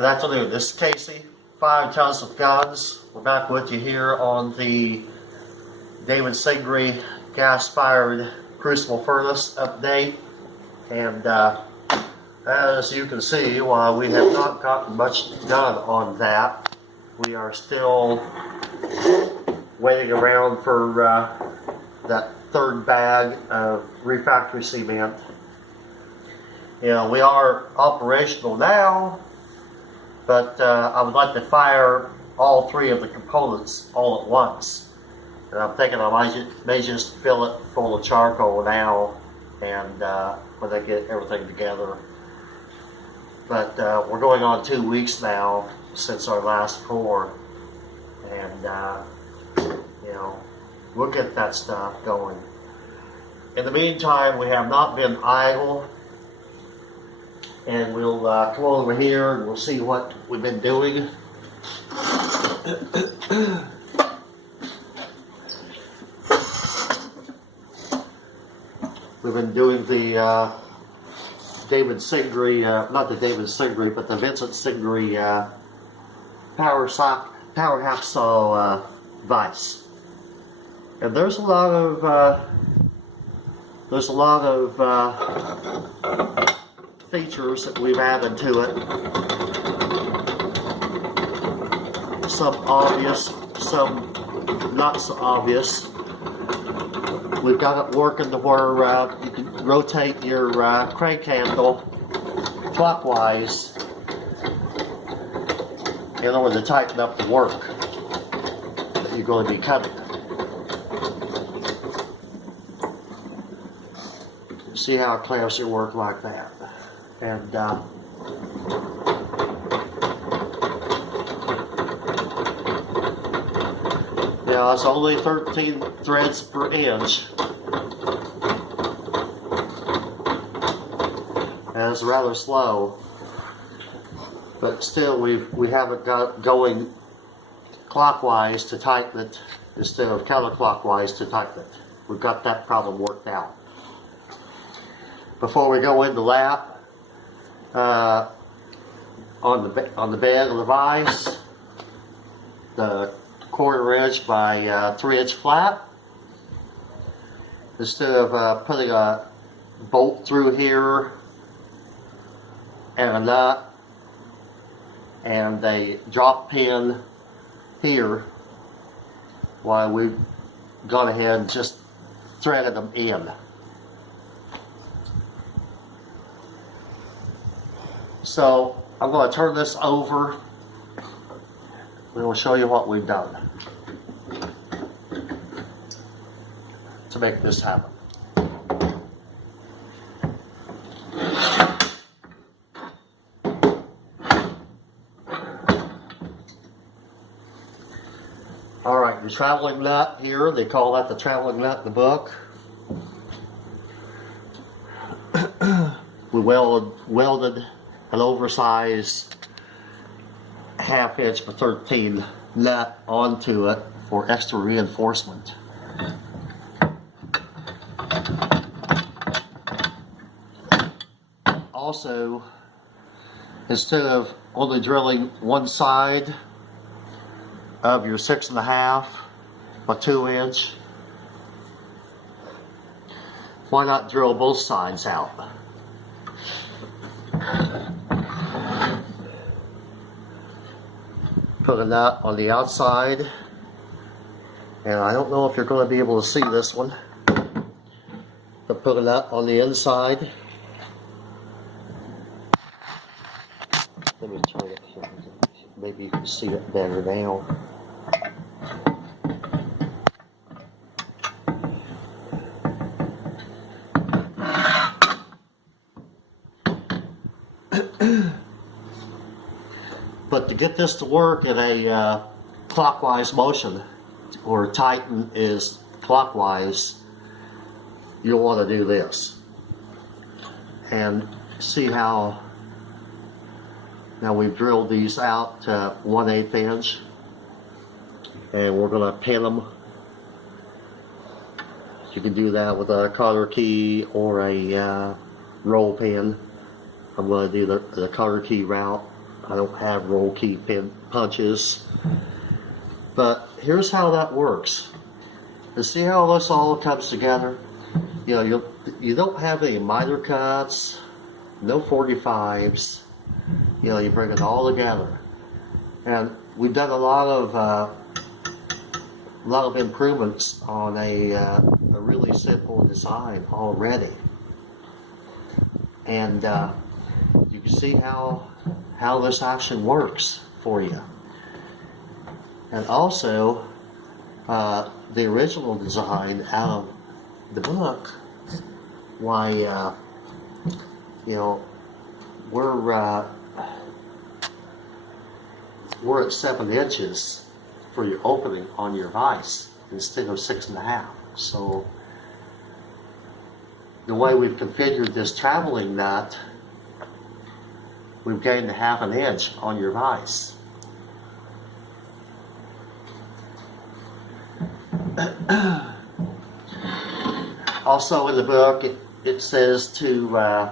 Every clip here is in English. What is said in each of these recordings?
Good afternoon, this is Casey, 5 Tons of Guns. We're back with you here on the David Gingery gas-fired crucible furnace update. And as you can see, while we have not gotten much done on that, we are still waiting around for that third bag of refractory cement. You know, we are operational now, but I would like to fire all 3 of the components all at once. And I'm thinking I may just fill it full of charcoal now, and when I get everything together. But we're going on 2 weeks now since our last pour, and you know, we'll get that stuff going. In the meantime, we have not been idle. And we'll come over here and we'll see what we've been doing. We've been doing the David Gingery, not the David Gingery, but the Vincent Gingery power hacksaw vise. And there's a lot of features that we've added to it. Some obvious, some not so obvious. We've got it working to where you can rotate your crank handle clockwise in order to tighten up the work that you're going to be cutting. See how it clamps your work like that. And yeah, it's only 13 threads per inch, and it's rather slow, but still we haven't got going clockwise to tighten it instead of counterclockwise to tighten it. We've got that problem worked out. Before we go into that, on the bed of the vise, the 1/4 inch by 3 inch flat. Instead of putting a bolt through here and a nut and a drop pin here, why we've gone ahead and just threaded them in. So I'm going to turn this over. We will show you what we've done to make this happen. Alright, your traveling nut here, they call that the traveling nut in the book. We welded an oversized 1/2 inch by 13 nut onto it for extra reinforcement. Also, instead of only drilling one side of your 6.5 by 2 inch, why not drill both sides out? Put a nut on the outside, and I don't know if you're going to be able to see this one, but put a nut on the inside. Let me turn it here, maybe you can see it better now. But to get this to work in a clockwise motion, or tighten is clockwise, you'll want to do this. And see how now we've drilled these out to 1/8 inch, and we're going to pin them. You can do that with a cotter key or a roll pin. I'm going to do the cotter key route I don't have roll key pin punches. But here's how that works. You see how this all comes together? You know, you don't have any miter cuts, no 45s. You know, you bring it all together. And we've done a lot of improvements on a really simple design already. And you can see how this action works for you. And also, the original design out of the book, why, you know, we're at 7 inches for your opening on your vise instead of 6.5. So the way we've configured this traveling nut, we've gained 1/2 inch on your vise. Also in the book it says to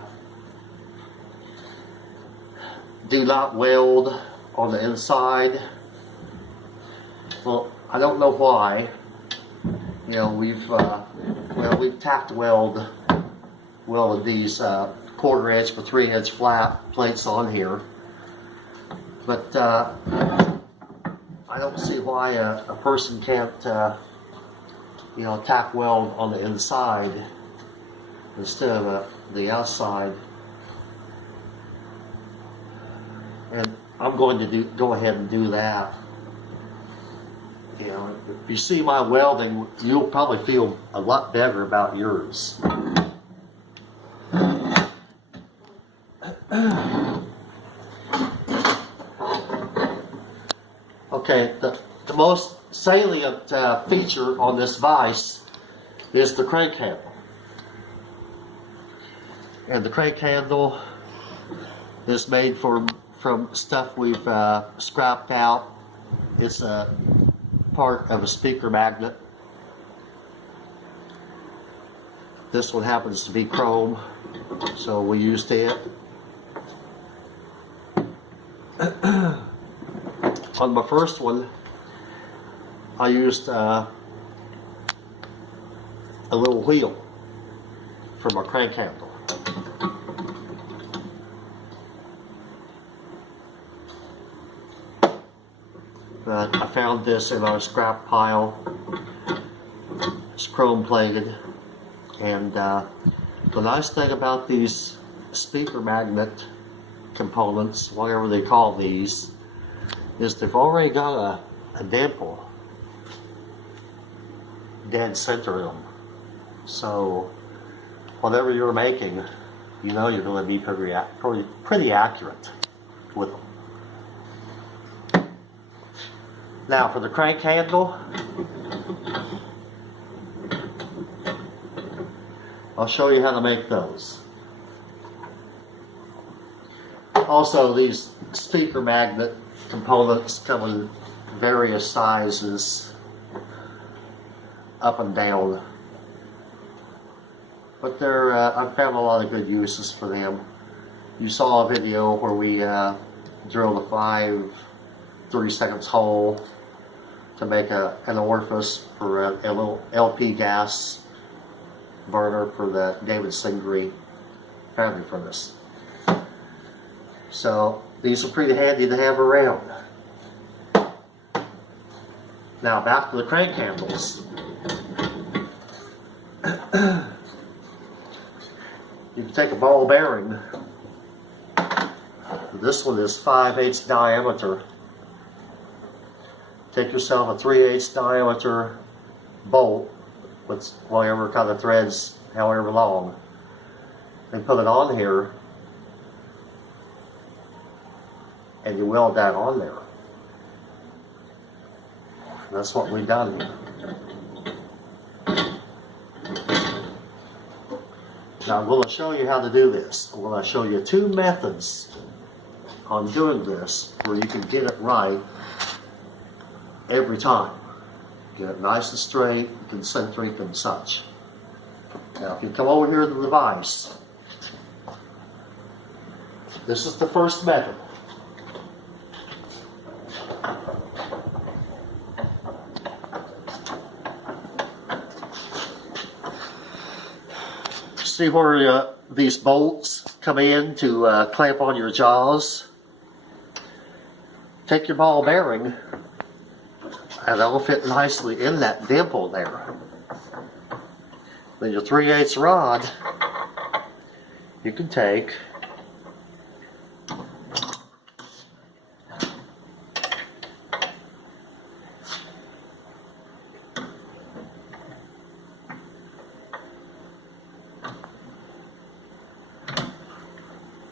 do not weld on the inside. Well, I don't know why. You know, we've tacked welded these 1/4 inch by 3 inch flat plates on here, but I don't see why a person can't you know, tack weld on the inside instead of the outside. And I'm going to go ahead and do that. You know, if you see my welding, you'll probably feel a lot better about yours. Okay, the most salient feature on this vise is the crank handle. And the crank handle is made from stuff we've scrapped out. It's a part of a speaker magnet. This one happens to be chrome, so we used it. On my first one, I used a little wheel for my crank handle. But I found this in our scrap pile. It's chrome plated, and the nice thing about these speaker magnet components, whatever they call these, is they've already got a dimple dead center in them. So whatever you're making, you know you're going to be pretty accurate with them. Now for the crank handle, I'll show you how to make those. Also, these speaker magnet components come in various sizes, up and down. But I've found a lot of good uses for them. You saw a video where we drilled a 5 3/2 hole to make an orifice for a little LP gas burner for the David Gingery family furnace. So these are pretty handy to have around. Now back to the crank handles. You can take a ball bearing. This one is 5/8 diameter. Take yourself a 3/8 diameter bolt with whatever kind of threads, however long, and put it on here, and you weld that on there. That's what we've done here. Now I'm going to show you how to do this. I'm going to show you 2 methods on doing this where you can get it right every time. Get it nice and straight, concentric and such. Now if you come over here to the device, this is the first method. See where these bolts come in to clamp on your jaws? Take your ball bearing and that'll fit nicely in that dimple there. Then your 3/8 rod you can take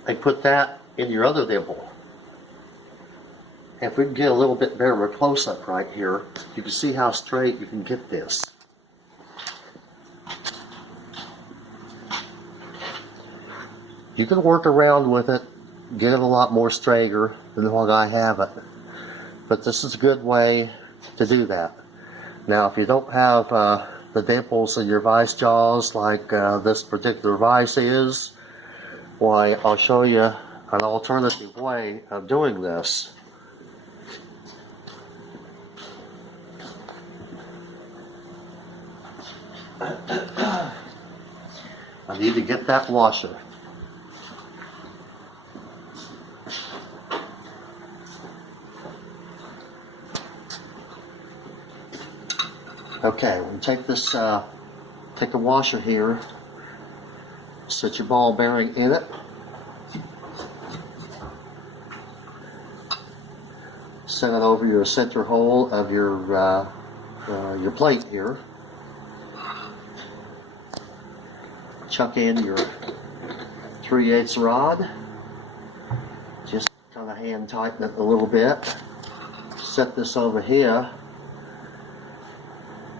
and put that in your other dimple. If we can get a little bit better of a close-up right here, you can see how straight you can get this. You can work around with it, get it a lot more straighter than what I have it. But this is a good way to do that. Now, if you don't have the dimples in your vice jaws like this particular vice is, why, I'll show you an alternative way of doing this. I need to get that washer. Okay, we'll take this, take a washer here, set your ball bearing in it, set it over your center hole of your plate here, chuck in your 3/8 rod, just kind of hand tighten it a little bit, set this over here,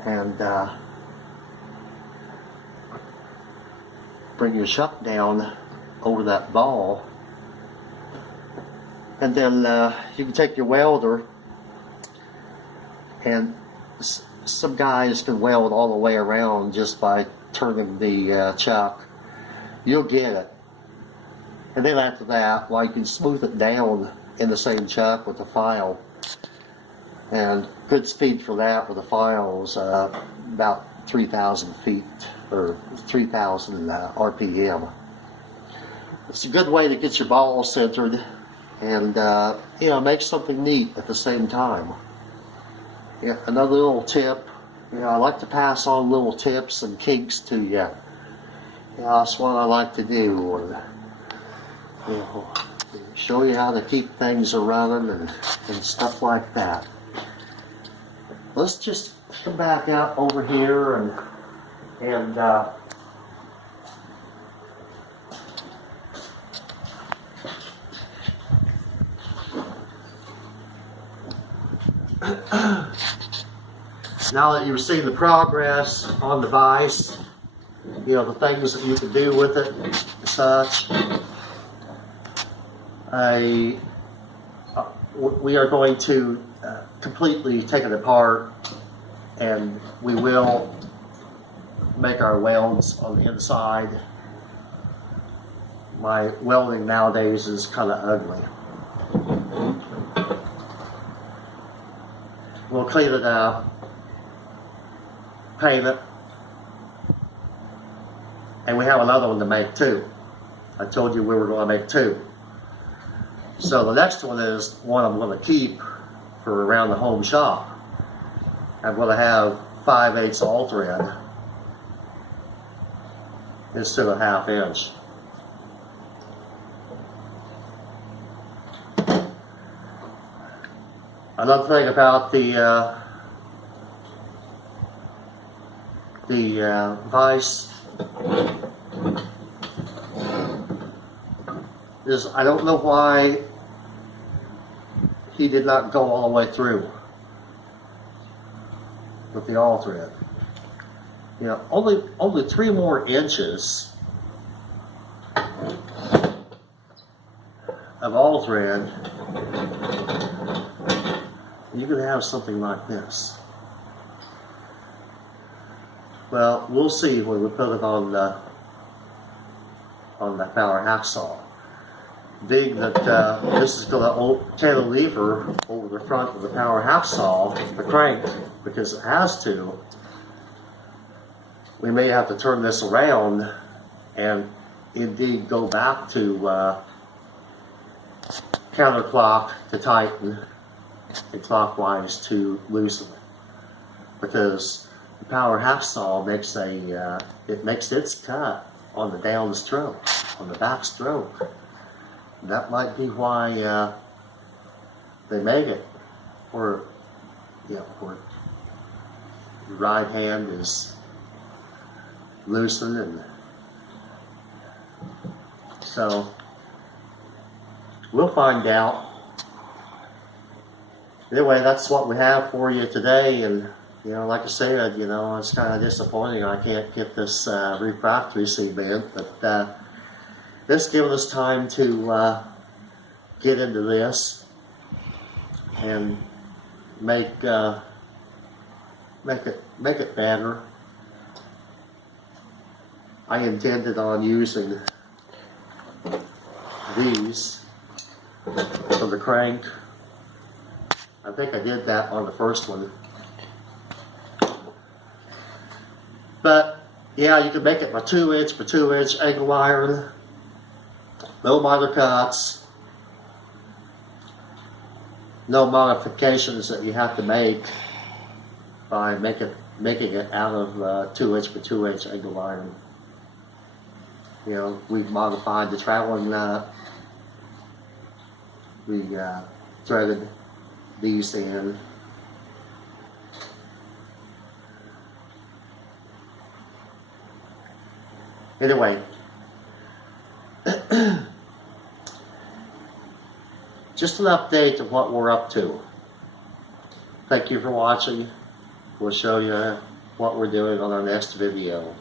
and bring your shuck down over that ball, and then you can take your welder, and some guys can weld all the way around just by turning the chuck. You'll get it. And then after that, well, you can smooth it down in the same chuck with the file. And good speed for that with the file is about 3,000 feet or 3,000 RPM. It's a good way to get your ball centered and you know, make something neat at the same time. Yeah, another little tip. You know, I like to pass on little tips and kinks to you. You know, that's what I like to do. And, you know, show you how to keep things running and stuff like that. Let's just come back out over here and now that you've seen the progress on the vise, you know, the things that you can do with it and such, we are going to completely take it apart, and we will make our welds on the inside. My welding nowadays is kind of ugly. We'll clean it up, paint it, and we have another one to make too. I told you we were going to make two. So the next one is one I'm going to keep for around the home shop. I'm going to have 5/8 all thread instead of 1/2 inch. Another thing about the vise is I don't know why he did not go all the way through with the all thread. You know, only 3 more inches of all thread, you could have something like this. Well, we'll see when we put it on the power hacksaw. Being that this is going to cantilever over the front of the power hacksaw, the crank, because it has to, we may have to turn this around and indeed go back to counterclock to tighten and clockwise to loosen, because the power hacksaw makes it makes its cut on the down stroke, on the back stroke. And that might be why they made it where, where the right hand is loosened, and so we'll find out. Anyway, that's what we have for you today, and like I said, it's kind of disappointing I can't get this refractory cement, but this gives us time to get into this and make it better. I intended on using these for the crank. I think I did that on the first one. But yeah, you can make it by 2" by 2" angle iron, no minor cuts, no modifications that you have to make by making it out of 2" by 2" angle iron. We've modified the traveling nut. We threaded these in. Anyway, just an update of what we're up to. Thank you for watching. We'll show you what we're doing on our next video.